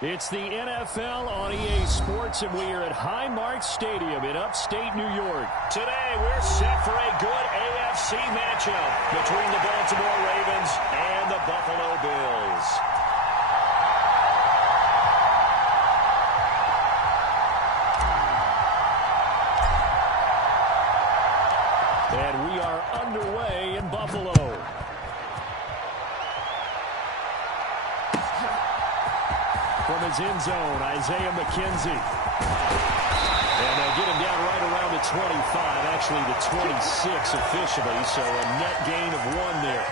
It's the NFL on EA Sports, and we are at Highmark Stadium in upstate New York. Today, we're set for a good AFC matchup between the Baltimore Ravens and the Buffalo Bills. And we are underway in Buffalo. From his end zone, Isaiah McKenzie. And they'll get him down right around the 25, actually the 26 officially, so a net gain of 1 there.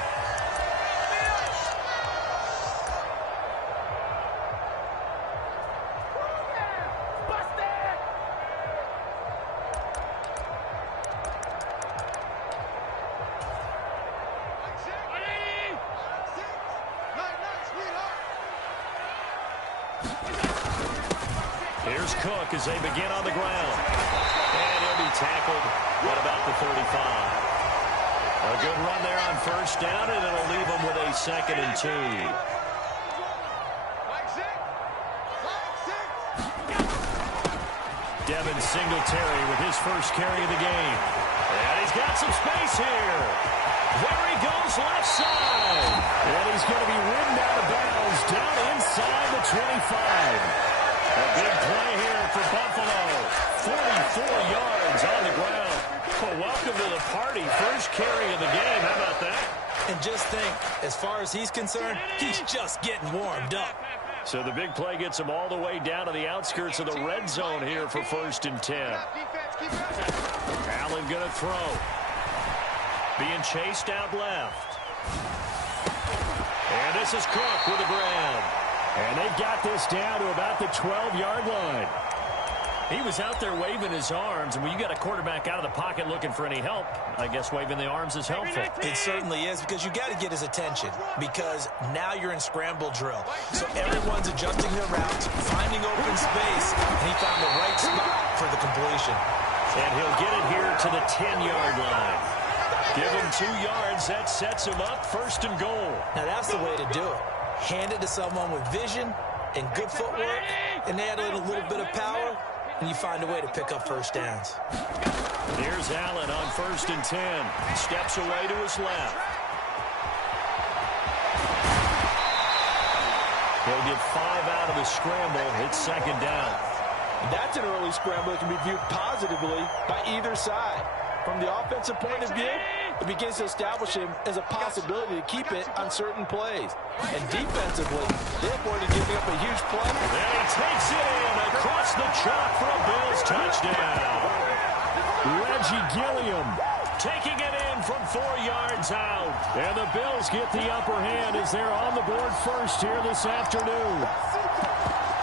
Here's Cook as they begin on the ground. And he'll be tackled at about the 35. A good run there on first down, and it'll leave them with a 2nd and 2. Devin Singletary with his first carry of the game. And he's got some space here. There he goes left side. And he's going to be ridden out of bounds down inside the 25. A big play here for Buffalo. 44 yards on the ground. Well, welcome to the party. First carry of the game. How about that? And just think, as far as he's concerned, he's just getting warmed up. So the big play gets him all the way down to the outskirts of the red zone here for 1st and 10. Allen going to throw. Being chased out left. And this is Cook with the grab. And they've got this down to about the 12-yard line. He was out there waving his arms, and when you got a quarterback out of the pocket looking for any help, I guess waving the arms is helpful. It certainly is, because you got to get his attention, because now you're in scramble drill. So everyone's adjusting their routes, finding open space, and he found the right spot for the completion. And he'll get it here to the 10-yard line. Give him 2 yards. That sets him up 1st and goal. Now that's the way to do it. Hand it to someone with vision and good footwork, and add in a little bit of power, and you find a way to pick up first downs. Here's Allen on 1st and 10. Steps away to his left. He'll get 5 out of the scramble. It's 2nd down. That's an early scramble that can be viewed positively by either side. From the offensive point of view, it begins to establish him as a possibility to keep it on certain plays. And defensively, they avoided giving up a huge play. And he takes it in across the chalk for a Bills touchdown. Reggie Gilliam taking it in from 4 yards out. And the Bills get the upper hand as they're on the board first here this afternoon.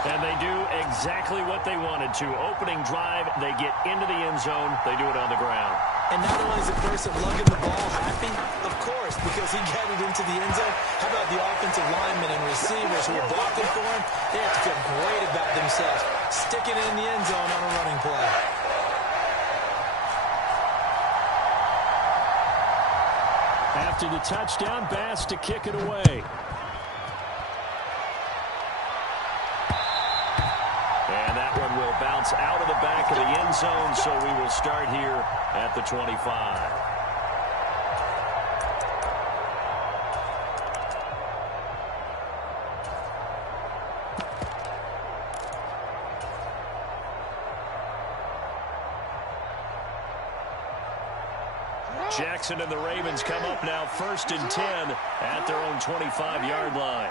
And they do exactly what they wanted to. Opening drive, they get into the end zone. They do it on the ground. And not only is the person lugging the ball happy, of course, because he got it into the end zone. How about the offensive linemen and receivers who are blocking for him? They have to feel great about themselves, sticking it in the end zone on a running play. After the touchdown, Bass to kick it away. And that one will bounce out of the back of the end zone, so we will start here at the 25. Jackson and the Ravens come up now 1st and 10 at their own 25-yard line.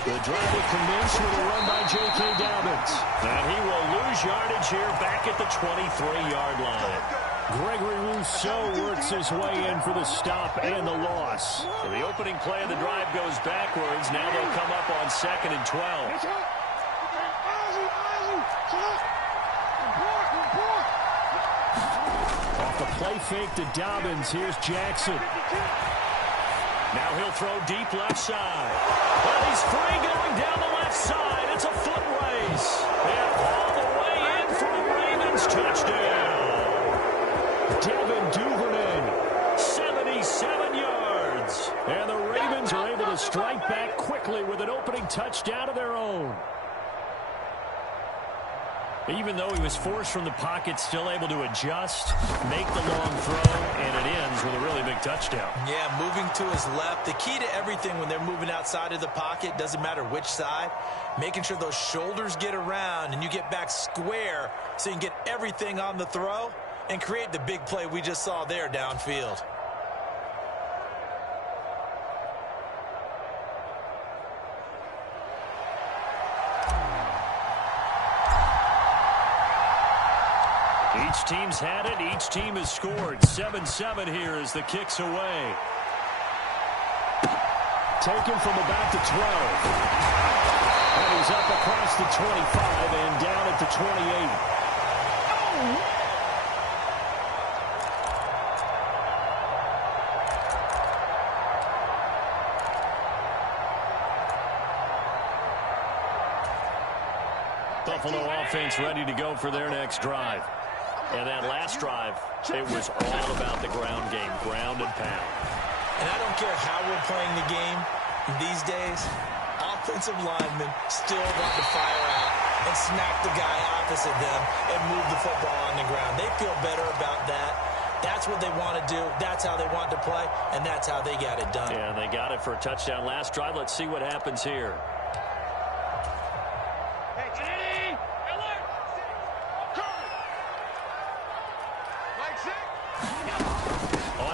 The drive will commence with a run by J.K. Dobbins. And he will lose yardage here back at the 23-yard line. Gregory Rousseau works his way in for the stop and the loss. So the opening play of the drive goes backwards. Now they'll come up on 2nd and 12. Off the play fake to Dobbins. Here's Jackson. Now he'll throw deep left side. Well, he's free going down the left side. It's a foot race. And all the way in for a Ravens touchdown. Devin Duvernay. 77 yards. And the Ravens are strike back quickly with an opening touchdown of their own. Even though he was forced from the pocket, still able to adjust, make the long throw, and it ends with a really big touchdown. Yeah, moving to his left. The key to everything when they're moving outside of the pocket, doesn't matter which side, making sure those shoulders get around and you get back square so you can get everything on the throw and create the big play we just saw there downfield. Each team's had it. Each team has scored. 7-7 here as the kick's away. Taken from about the 12. And he's up across the 25 and down at the 28. Buffalo offense ready to go for their next drive. And that last drive, it was all about the ground game, ground and pound. And I don't care how we're playing the game these days, offensive linemen still want to fire out and smack the guy opposite them and move the football on the ground. They feel better about that. That's what they want to do. That's how they want to play, and that's how they got it done. Yeah, they got it for a touchdown last drive. Let's see what happens here.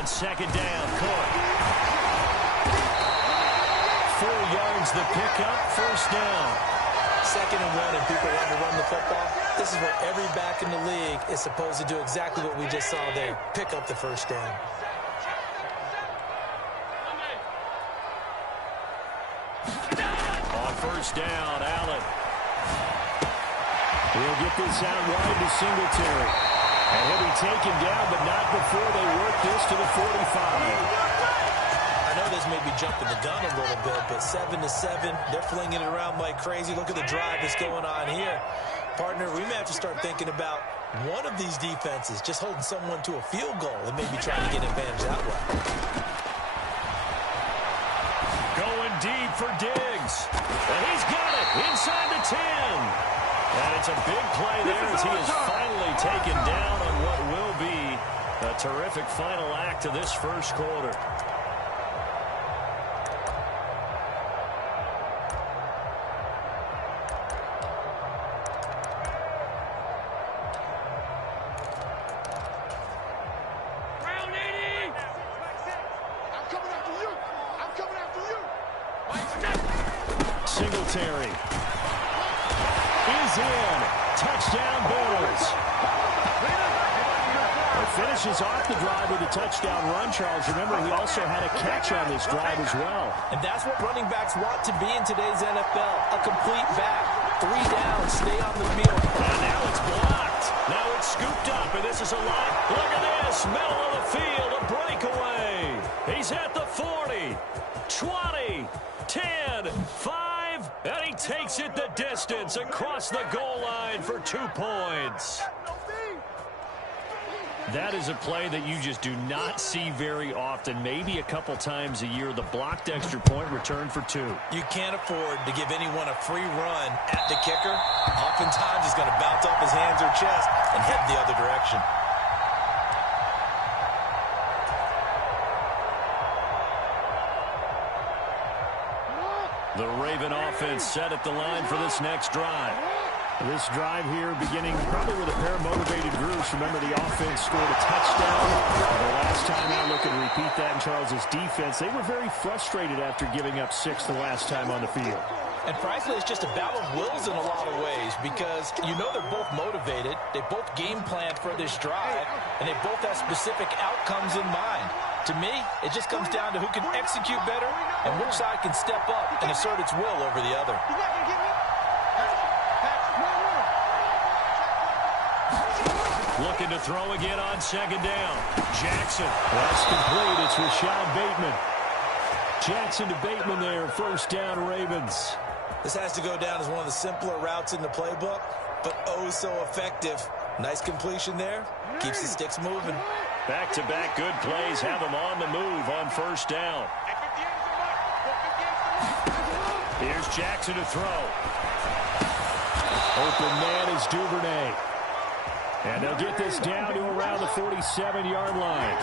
Second down, Court. 4 yards the pickup, first down. 2nd and 1 and people want to run the football. This is what every back in the league is supposed to do, exactly what we just saw there. Pick up the first down. On first down, Allen. He'll get this out wide to Singletary. And he'll be taken down, but not before they work this to the 45. I know this may be jumping the gun a little bit, but 7-7, they're flinging it around like crazy. Look at the drive that's going on here. Partner, we may have to start thinking about one of these defenses just holding someone to a field goal and maybe trying to get advantage that way. Going deep for Diggs. And he's got it inside the 10. And it's a big play there as he is finally taken down on what will be a terrific final act of this first quarter. Round 80! I'm coming after you! I'm coming after you! Singletary is in. Touchdown, Bills. It finishes off the drive with a touchdown run, Charles. Remember, he also had a catch on this drive as well. And that's what running backs want to be in today's NFL. A complete back. 3 downs, stay on the field. And now it's blocked. Now it's scooped up, and this is a lot. Look at this. Middle of the field, a breakaway. He's at the 40, 20, 10, 5, and he takes it the distance across the goal line for 2 points. That is a play that you just do not see very often, maybe a couple times a year. The blocked extra point return for 2. You can't afford to give anyone a free run at the kicker. Oftentimes he's going to bounce off his hands or chest and head the other direction. The Raven offense set at the line for this next drive. This drive here beginning probably with a pair of motivated groups. Remember, the offense scored a touchdown. The last time out, look and repeat that in Charles's defense. They were very frustrated after giving up 6 the last time on the field. And frankly, it's just a battle of wills in a lot of ways because you know they're both motivated. They both game planned for this drive, and they both have specific outcomes in mind. To me, it just comes down to who can execute better and which side can step up and assert its will over the other. Looking to throw again on second down. Jackson. That's complete. It's Rashad Bateman. Jackson to Bateman there. First down, Ravens. This has to go down as one of the simpler routes in the playbook, but oh so effective. Nice completion there. Keeps the sticks moving. Back-to-back good plays have them on the move on first down. Here's Jackson to throw. Open man is Duvernay. And they'll get this down to around the 47-yard line.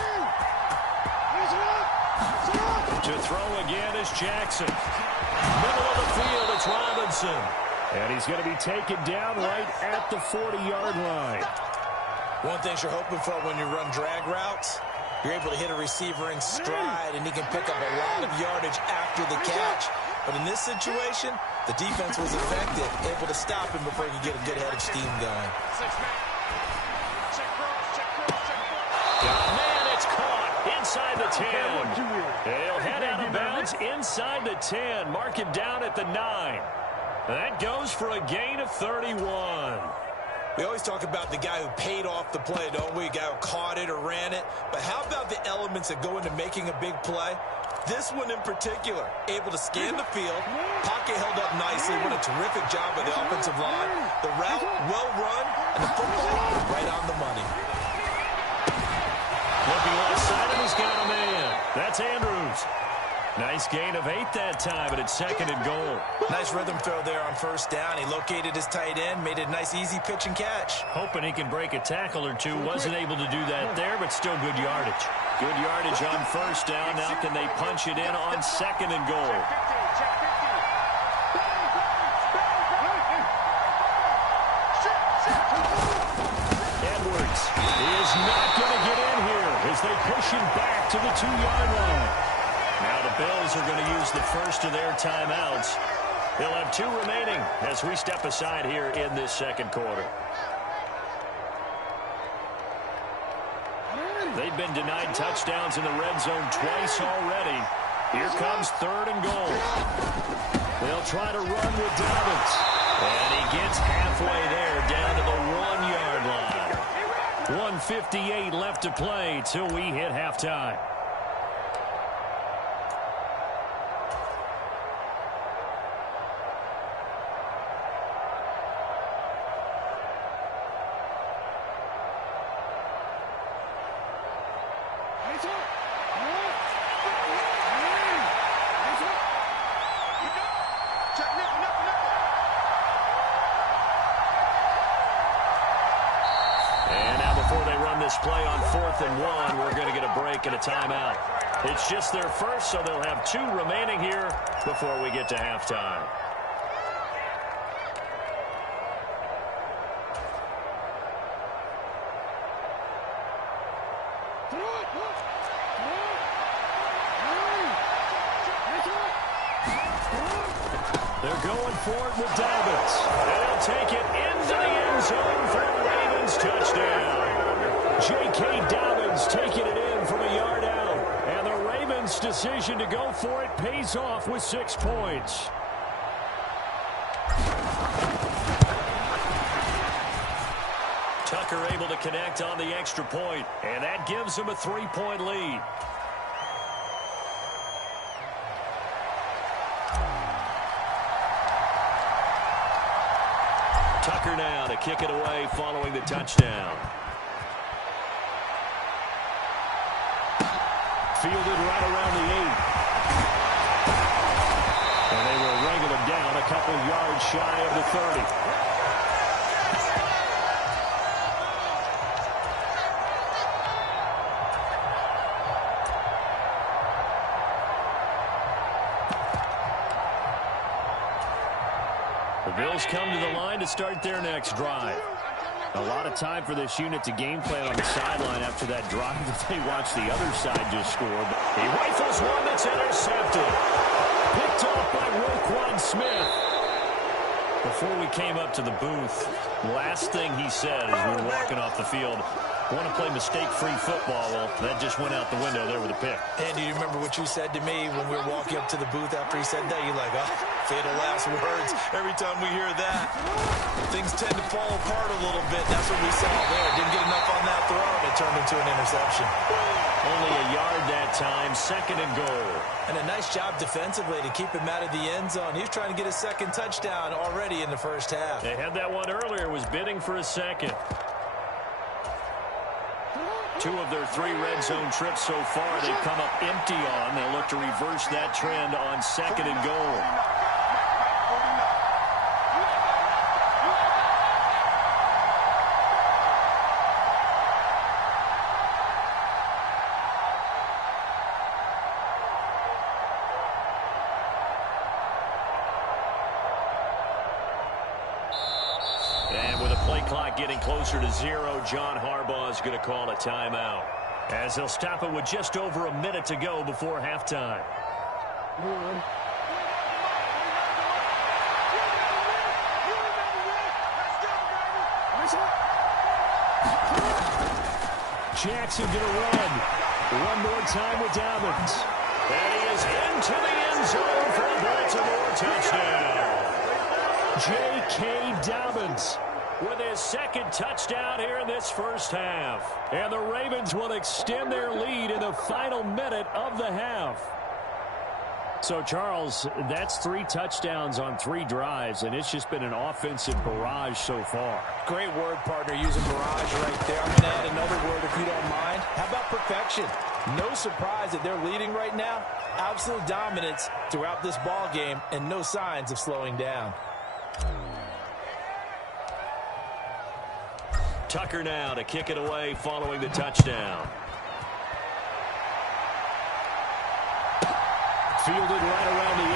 To throw again is Jackson. Middle of the field, it's Robinson. And he's going to be taken down right at the 40-yard line. One thing you're hoping for when you run drag routes, you're able to hit a receiver in stride, and he can pick up a lot of yardage after the catch. But in this situation, the defense was effective, able to stop him before he could get a good head of steam going. Man, it's caught inside the 10. He'll head out of bounds inside the 10. Mark him down at the 9. That goes for a gain of 31. We always talk about the guy who paid off the play, don't we? A guy who caught it or ran it. But how about the elements that go into making a big play? This one in particular, able to scan the field, pocket held up nicely. What a terrific job by the offensive line. The route, well run, and the football right on the money. Looking left side, and he's got a man. That's Andrews. Nice gain of 8 that time, but it's 2nd and goal. Nice rhythm throw there on first down. He located his tight end, made it a nice, easy pitch and catch. Hoping he can break a tackle or two. Wasn't able to do that there, but still good yardage. Good yardage on first down. Now can they punch it in on 2nd and goal? Edwards is not going to get in here as they push him back to the 2-yard line. Now the Bills are going to use the first of their timeouts. They'll have 2 remaining as we step aside here in this second quarter. They've been denied touchdowns in the red zone twice already. Here comes 3rd and goal. They'll try to run with Dobbins. And he gets halfway there down to the 1-yard line. 1:58 left to play till we hit halftime. Play on 4th and 1. We're going to get a break and a timeout. It's just their first, so they'll have 2 remaining here before we get to halftime. They're going for it with Dobbins. They'll take it into the end zone for a Ravens touchdown. J.K. Dobbins taking it in from a yard out. And the Ravens' decision to go for it pays off with 6 points. Tucker able to connect on the extra point, and that gives him a 3-point lead. Tucker now to kick it away following the touchdown. Fielded right around the 8. And they will wrangle him down a couple yards shy of the 30. The Bills come to the line to start their next drive. A lot of time for this unit to game plan on the sideline after that drive that they watched the other side just score. But he rifles one that's intercepted. Picked off by Roquan Smith. Before we came up to the booth, last thing he said as we were walking off the field, want to play mistake-free football. Well, that just went out the window there with a pick. And do you remember what you said to me when we were walking up to the booth after he said that? You're like, oh, fatal last words. Every time we hear that, things tend to fall apart a little bit. That's what we saw there. Didn't get enough on that throw, and it turned into an interception. Only a yard that time, 2nd and goal. And a nice job defensively to keep him out of the end zone. He was trying to get his 2nd touchdown already in the first half. They had that one earlier, was bidding for a 2nd. 2 of their 3 red zone trips so far, they've come up empty on. They'll look to reverse that trend on 2nd and goal. clock getting closer to 0. John Harbaugh is going to call a timeout, as they'll stop it with just over a minute to go before halftime. Jackson going to run. One more time with Dobbins. And he is into the end zone for a Baltimore touchdown. J.K. Dobbins with his second touchdown here in this first half. And the Ravens will extend their lead in the final minute of the half. So, Charles, that's 3 touchdowns on 3 drives, and it's just been an offensive barrage so far. Great word, partner, using barrage right there. I'm going to add another word if you don't mind. How about perfection? No surprise that they're leading right now. Absolute dominance throughout this ball game and no signs of slowing down. Tucker now to kick it away following the touchdown. Fielded right around the 8.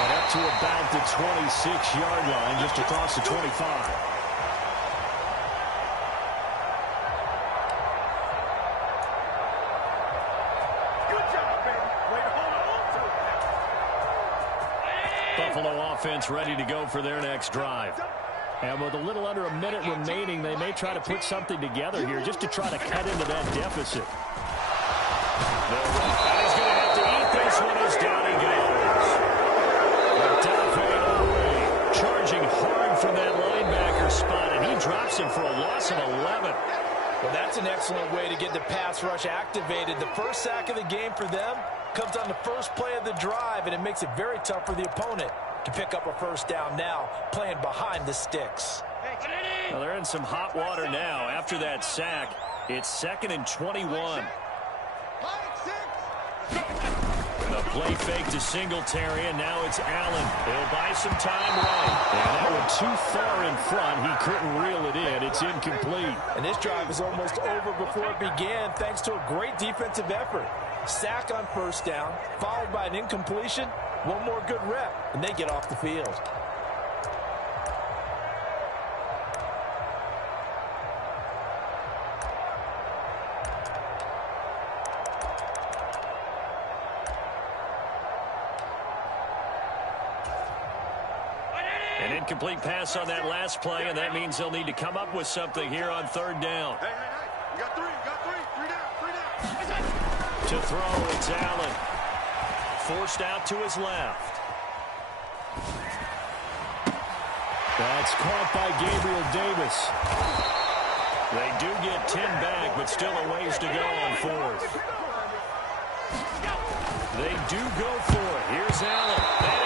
And up to about the 26-yard line, just across the 25. Buffalo offense ready to go for their next drive. And with a little under a minute remaining, they may try to put something together here just to try to cut into that deficit. And he's going to have to eat this one as down he goes. Odafe charging hard from that linebacker spot, and he drops him for a loss of 11. Well, that's an excellent way to get the pass rush activated. The first sack of the game for them comes on the first play of the drive, and it makes it very tough for the opponent to pick up a first down now, playing behind the sticks. Well, they're in some hot water now. After that sack, it's 2nd and 21. The play fake to Singletary, and now it's Allen. He'll buy some time right. And that one too far in front. He couldn't reel it in. It's incomplete. And this drive is almost over before it began, thanks to a great defensive effort. Sack on first down, followed by an incompletion. One more good rep, and they get off the field. An incomplete pass on that last play, and that means they'll need to come up with something here on 3rd down. Hey, you got 3 down. To throw, it's Allen. Forced out to his left. That's caught by Gabriel Davis. They do get 10 back, but still a ways to go on 4th. They do go for it. Here's Allen.